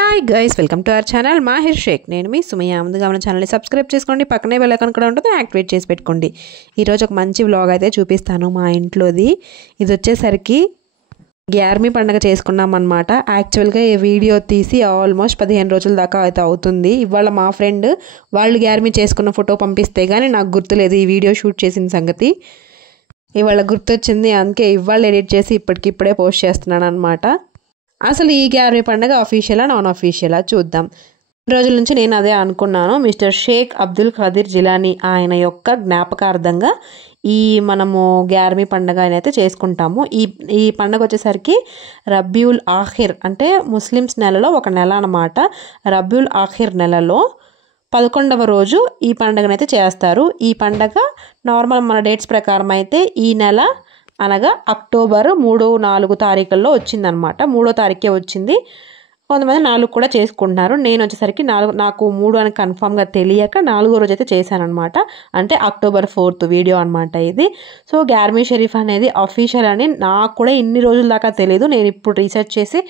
Hi guys, welcome to our channel Mahir Shaik. నేను మీ Sumayya. ముందుగా మన ఛానల్ని సబ్స్క్రైబ్ చేసుకోండి, పక్కనే బెల్ ఐకాన్ కూడా ఉంటుంది, యాక్టివేట్ చేసి పెట్టుకోండి. ఈరోజు ఒక మంచి వ్లాగ్ అయితే చూపిస్తాను మా ఇంట్లోది. ఇది వచ్చేసరికి గ్యార్మీ పండుగ చేసుకున్నాం అనమాట. యాక్చువల్గా ఈ వీడియో తీసి ఆల్మోస్ట్ 15 రోజుల దాకా అయితే అవుతుంది. ఇవాళ మా ఫ్రెండ్ వాళ్ళు గ్యార్మీ చేసుకున్న ఫోటో పంపిస్తే కానీ నాకు గుర్తులేదు ఈ వీడియో షూట్ చేసిన సంగతి. ఇవాళ గుర్తొచ్చింది, అందుకే ఇవాళ ఎడిట్ చేసి ఇప్పటికిప్పుడే పోస్ట్ చేస్తున్నాను అనమాట. అసలు ఈ గ్యార్మీ పండుగ అఫీషియలా నాన్ అఫీషియలా చూద్దాం. రోజుల నుంచి నేను అదే అనుకున్నాను. మిస్టర్ షేక్ అబ్దుల్ ఖాదిర్ జిలానీ ఆయన యొక్క జ్ఞాపకార్థంగా మనము గ్యార్మీ పండుగ అయితే చేసుకుంటాము. ఈ పండుగ వచ్చేసరికి రబీఉల్ ఆఖిర్ అంటే ముస్లిమ్స్ నెలలో ఒక నెల అన్నమాట. రబీఉల్ ఆఖిర్ నెలలో 11వ రోజు ఈ పండుగనైతే చేస్తారు. ఈ పండుగ నార్మల్ మన డేట్స్ ప్రకారం అయితే ఈ నెల అనగా అక్టోబర్ 3, 4 తారీఖుల్లో వచ్చిందనమాట. 3వ తారీఖే వచ్చింది. కొంతమంది 4 కూడా చేసుకుంటున్నారు. నేను వచ్చేసరికి నాకు 3 అని కన్ఫామ్గా తెలియక 4వ రోజు అయితే చేశాను అనమాట. అంటే అక్టోబర్ 4th వీడియో అనమాట ఇది. సో గ్యార్మీ షరీఫ్ అనేది అఫీషియల్ అని నాకు కూడా ఇన్ని రోజుల దాకా తెలియదు. నేను ఇప్పుడు రీసెర్చ్ చేసి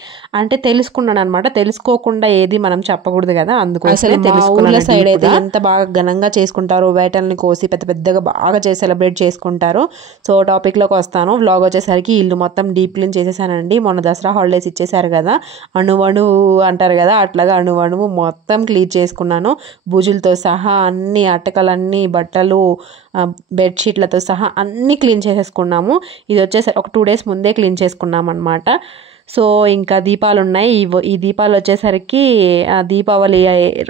అంటే తెలుసుకున్నాను అనమాట. తెలుసుకోకుండా ఏది మనం చెప్పకూడదు కదా, అందుకోసం తెలుసుకున్న సైడ్ అయితే ఎంత బాగా ఘనంగా చేసుకుంటారు. వేటల్ని కోసి పెద్ద పెద్దగా బాగా సెలబ్రేట్ చేసుకుంటారు. సో టాపిక్లోకి వస్తాను. వ్లాగ్ వచ్చేసరికి ఇల్లు మొత్తం డీప్ క్లీన్ చేసేసానండి. మొన్న దసరా హాలిడేస్ ఇచ్చేసారు కదా, అణువణు అంటారు కదా, అట్లాగా అణువణువు మొత్తం క్లీన్ చేసుకున్నాను. బూజులతో సహా అన్ని అట్టకలన్నీ, బట్టలు, బెడ్షీట్లతో సహా అన్నీ క్లీన్ చేసేసుకున్నాము. ఇది వచ్చేసరికి ఒక 2 days ముందే క్లీన్ చేసుకున్నాం అనమాట. సో ఇంకా దీపాలు ఉన్నాయి. ఈ దీపాలు వచ్చేసరికి దీపావళి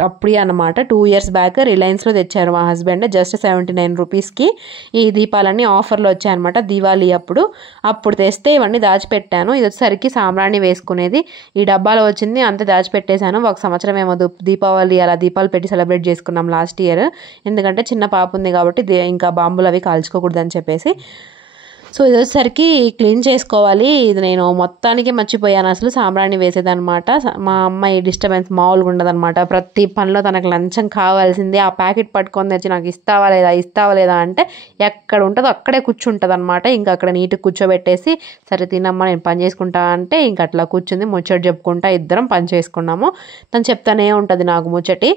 అప్పుడే అనమాట. 2 years బ్యాక్ రిలయన్స్లో తెచ్చారు మా హస్బెండ్. జస్ట్ 79 రూపీస్కి ఈ దీపాలన్నీ ఆఫర్లో వచ్చాయన్నమాట దివాళీ అప్పుడు తెస్తే ఇవన్నీ దాచిపెట్టాను. ఇది వచ్చేసరికి సాంబ్రాణి వేసుకునేది ఈ డబ్బాలో వచ్చింది, అంతే దాచిపెట్టేశాను. 1 సంవత్సరం ఏమో దీపావళి అలా దీపాలు పెట్టి సెలబ్రేట్ చేసుకున్నాం లాస్ట్ ఇయర్. ఎందుకంటే చిన్న పాప ఉంది కాబట్టి ఇంకా బాంబులు అవి కాల్చుకోకూడదని చెప్పేసి. సో ఇది వచ్చేసరికి క్లీన్ చేసుకోవాలి. ఇది నేను మొత్తానికి మర్చిపోయాను అసలు సాంబ్రాణి వేసేదనమాట. మా అమ్మాయి డిస్టర్బెన్స్ మామూలుగా ఉండదనమాట. ప్రతి పనిలో తనకు లంచం కావాల్సిందే. ఆ ప్యాకెట్ పట్టుకొని తెచ్చి నాకు ఇస్తావా లేదా అంటే ఎక్కడ ఉంటుందో అక్కడే కూర్చుంటుంది అనమాట. ఇంకా అక్కడ నీట్గా కూర్చోబెట్టేసి సరే తినమ్మా నేను పని చేసుకుంటా అంటే ఇంకా అట్లా కూర్చుంది. ముచ్చట చెప్పుకుంటా ఇద్దరం పని చేసుకున్నాము. తను చెప్తానే ఉంటుంది నాకు ముచ్చటి.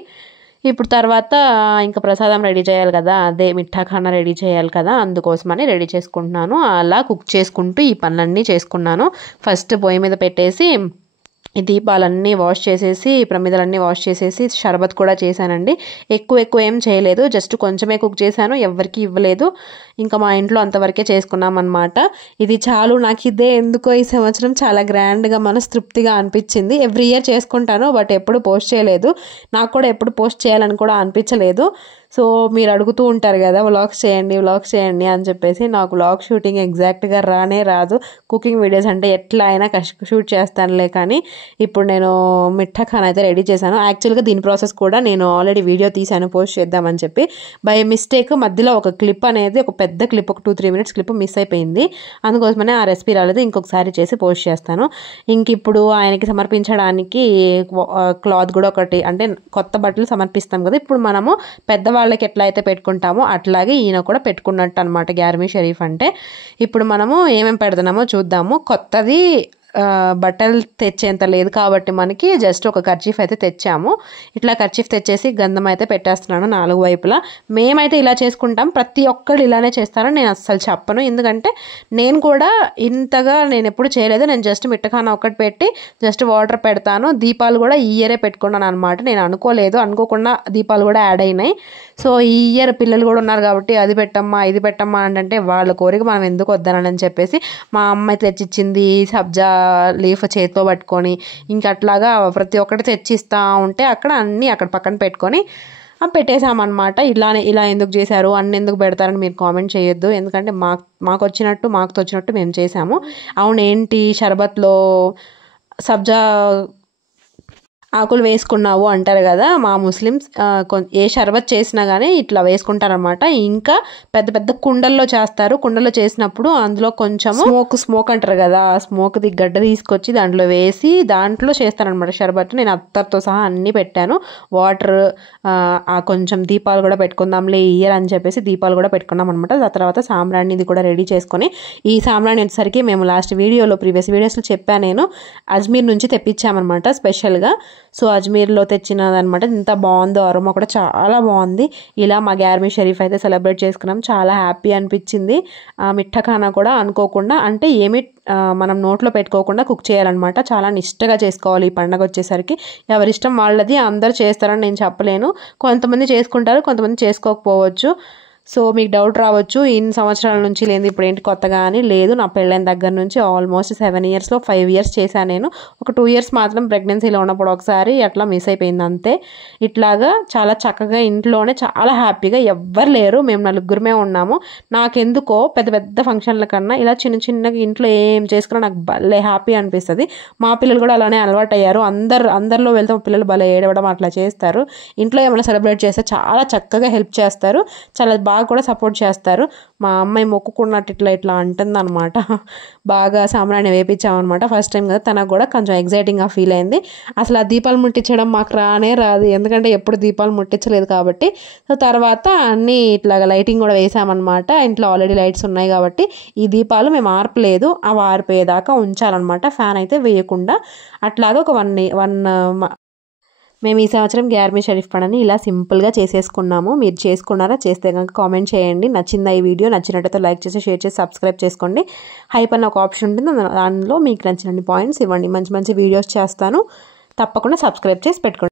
ఇప్పుడు తర్వాత ఇంకా ప్రసాదం రెడీ చేయాలి కదా, అదే మిఠాఖానా రెడీ చేయాలి కదా, అందుకోసమని రెడీ చేసుకుంటున్నాను. అలా కుక్ చేసుకుంటూ ఈ పనులన్నీ చేసుకున్నాను. ఫస్ట్ పొయ్యి మీద పెట్టేసి ఈ దీపాలన్నీ వాష్ చేసేసి, ప్రమిదలన్నీ వాష్ చేసేసి షర్బత్ కూడా చేశానండి. ఎక్కువ ఏం చేయలేదు, జస్ట్ కొంచెమే కుక్ చేశాను, ఎవరికి ఇవ్వలేదు. ఇంకా మా ఇంట్లో అంతవరకే చేసుకున్నాం అనమాట. ఇది చాలు. నాకు ఇదే ఎందుకో ఈ సంవత్సరం చాలా గ్రాండ్గా మనస్తృప్తిగా అనిపించింది. ఎవ్రీ ఇయర్ చేసుకుంటాను, బట్ ఎప్పుడు పోస్ట్ చేయలేదు. నాకు కూడా ఎప్పుడు పోస్ట్ చేయాలని కూడా అనిపించలేదు. సో మీరు అడుగుతూ ఉంటారు కదా వ్లాగ్స్ చేయండి అని చెప్పేసి. నాకు వ్లాగ్ షూటింగ్ ఎగ్జాక్ట్గా రాదు. కుకింగ్ వీడియోస్ అంటే ఎట్లా అయినా షూట్ చేస్తానులే. కానీ ఇప్పుడు నేను మిఠాఖానా అయితే రెడీ చేశాను. యాక్చువల్గా దీని ప్రాసెస్ కూడా నేను ఆల్రెడీ వీడియో తీశాను పోస్ట్ చేద్దామని చెప్పి. బై మిస్టేక్ మధ్యలో ఒక క్లిప్ అనేది, ఒక పెద్ద క్లిప్, ఒక 2-3 minutes క్లిప్ మిస్ అయిపోయింది. అందుకోసమనే ఆ రెసిపీ రాలేదు. ఇంకొకసారి చేసి పోస్ట్ చేస్తాను. ఇంక ఇప్పుడు ఆయనకి సమర్పించడానికి క్లాత్ కూడా ఒకటి, అంటే కొత్త బట్టలు సమర్పిస్తాం కదా, ఇప్పుడు మనము పెద్దవాళ్ళకి ఎట్లా అయితే పెట్టుకుంటామో అట్లాగే ఈయన కూడా పెట్టుకున్నట్టు అనమాట గ్యార్మీ షరీఫ్ అంటే. ఇప్పుడు మనము ఏమేమి పెడుతున్నామో చూద్దాము. కొత్తది బట్టలు తెచ్చేంత లేదు కాబట్టి మనకి జస్ట్ ఒక కర్చీఫ్ అయితే తెచ్చాము. ఇట్లా కర్చీఫ్ తెచ్చేసి గంధం అయితే పెట్టేస్తున్నాను 4 వైపులా. మేమైతే ఇలా చేసుకుంటాం, ప్రతి ఒక్కరు ఇలానే చేస్తారని నేను అస్సలు చెప్పను. ఎందుకంటే నేను కూడా ఇంతగా నేను ఎప్పుడు చేయలేదు. నేను జస్ట్ మిఠాఖానా ఒకటి పెట్టి జస్ట్ వాటర్ పెడతాను. దీపాలు కూడా ఈ ఇయరే పెట్టుకున్నాను అనమాట. నేను అనుకోకుండా దీపాలు కూడా యాడ్ అయినాయి. సో ఈ ఇయర్ పిల్లలు కూడా ఉన్నారు కాబట్టి అది పెట్టమ్మా ఇది పెట్టమ్మా అంటే వాళ్ళ కోరిక మనం ఎందుకు వద్దనని చెప్పేసి మా అమ్మాయి తెచ్చిచ్చింది సబ్జా లీఫ్ చేతితో పట్టుకొని ఇంకా అట్లాగా ప్రతి ఒక్కటి తెచ్చిస్తూ ఉంటే అక్కడ పక్కన పెట్టుకొని పెట్టేశామన్నమాట. ఇలా ఎందుకు చేశారు, అన్ని ఎందుకు పెడతారని మీరు కామెంట్ చేయొద్దు. ఎందుకంటే మాకు తోచినట్టు మేము చేసాము. అవునేంటి షర్బత్లో సబ్జా ఆకులు వేసుకున్నావు అంటారు కదా మా ముస్లిమ్స్. ఏ షర్బత్ చేసినా కానీ ఇట్లా వేసుకుంటారనమాట. ఇంకా పెద్ద పెద్ద కుండల్లో చేస్తారు. కుండల్లో చేసినప్పుడు అందులో కొంచెం స్మోక్ అంటారు కదా, ఆ స్మోక్ది గడ్డ తీసుకొచ్చి దాంట్లో వేసి దాంట్లో చేస్తారనమాట షర్బత్. నేను అత్తర్తో సహా అన్నీ పెట్టాను. వాటర్, కొంచెం దీపాలు కూడా పెట్టుకుందాంలే ఈ ఇయర్ అని చెప్పేసి దీపాలు కూడా పెట్టుకున్నాం అనమాట. ఆ తర్వాత సాంబ్రాణిది కూడా రెడీ చేసుకొని, ఈ సాంబ్రాణి వచ్చేసరికి మేము ప్రీవియస్ వీడియోస్లో చెప్పాను, నేను అజ్మీర్ నుంచి తెప్పించామన్నమాట స్పెషల్గా. సో అజ్మీర్లో తెచ్చినదనమాట. ఎంత బాగుందో, అరోమా కూడా చాలా బాగుంది. ఇలా మా గ్యార్మీ షరీఫ్ అయితే సెలబ్రేట్ చేసుకున్నాం. చాలా హ్యాపీ అనిపించింది. మిఠా ఖానా కూడా అనుకోకుండా, అంటే ఏమి మనం నోట్లో పెట్టుకోకుండా కుక్ చేయాలన్నమాట. చాలా నిష్టగా చేసుకోవాలి ఈ పండగ వచ్చేసరికి. ఎవరిష్టం వాళ్ళది, అందరూ చేస్తారని నేను చెప్పలేను. కొంతమంది చేసుకుంటారు, కొంతమంది చేసుకోకపోవచ్చు. సో మీకు డౌట్ రావచ్చు, ఇన్ని సంవత్సరాల నుంచి లేదు ఇప్పుడు ఏంటి కొత్తగా అని. లేదు, నా పెళ్ళైన దగ్గర నుంచి ఆల్మోస్ట్ 7 ఇయర్స్లో 5 ఇయర్స్ చేశాను నేను. ఒక 2 ఇయర్స్ మాత్రం ప్రెగ్నెన్సీలో ఉన్నప్పుడు ఒకసారి అట్లా మిస్ అయిపోయింది అంతే. ఇట్లాగా చాలా చక్కగా ఇంట్లోనే చాలా హ్యాపీగా, ఎవ్వరు లేరు, మేము 4 ఉన్నాము. నాకెందుకో పెద్ద పెద్ద ఫంక్షన్ల కన్నా ఇలా చిన్న చిన్నగా ఇంట్లో ఏం చేసుకున్నా నాకు భలే హ్యాపీ అనిపిస్తుంది. మా పిల్లలు కూడా అలానే అలవాటు అయ్యారు. అందరిలో వెళ్తే మా పిల్లలు భలే ఏడవడం అట్లా చేస్తారు. ఇంట్లో ఏమైనా సెలబ్రేట్ చేస్తే చాలా చక్కగా హెల్ప్ చేస్తారు, చాలా బాగా కూడా సపోర్ట్ చేస్తారు. మా అమ్మాయి మొక్కుకున్నట్టు ఇట్లా అంటుంది అనమాట. బాగా సాంబ్రాణి వేపించామన్నమాట. ఫస్ట్ టైం కదా, తనకు కూడా కొంచెం ఎగ్జైటింగ్గా ఫీల్ అయింది. అసలు ఆ దీపాలు ముట్టించడం మాకు రాదు, ఎందుకంటే ఎప్పుడు దీపాలు ముట్టించలేదు కాబట్టి. సో తర్వాత అన్నీ ఇట్లాగా లైటింగ్ కూడా వేసామన్నమాట. ఇంట్లో ఆల్రెడీ లైట్స్ ఉన్నాయి కాబట్టి ఈ దీపాలు మేము ఆర్పలేదు, అవి ఆరిపోయేదాకా ఉంచాలన్నమాట, ఫ్యాన్ అయితే వేయకుండా. అట్లాగా ఒక 1 మేము ఈ సంవత్సరం గ్యార్మీ షరీఫ్ పండుగని ఇలా సింపుల్గా చేసేసుకున్నాము. మీరు చేసుకున్నారా? చేస్తే కనుక కామెంట్ చేయండి. నచ్చిందా ఈ వీడియో? నచ్చినట్టయితే లైక్ చేసి, షేర్ చేసి, సబ్స్క్రైబ్ చేసుకోండి. హైప్ అన్న ఒక ఆప్షన్ ఉంటుంది, దానిలో మీకు నచ్చిన పాయింట్స్ ఇవ్వండి. మంచి మంచి వీడియోస్ చేస్తాను, తప్పకుండా సబ్స్క్రైబ్ చేసి పెట్టుకోండి.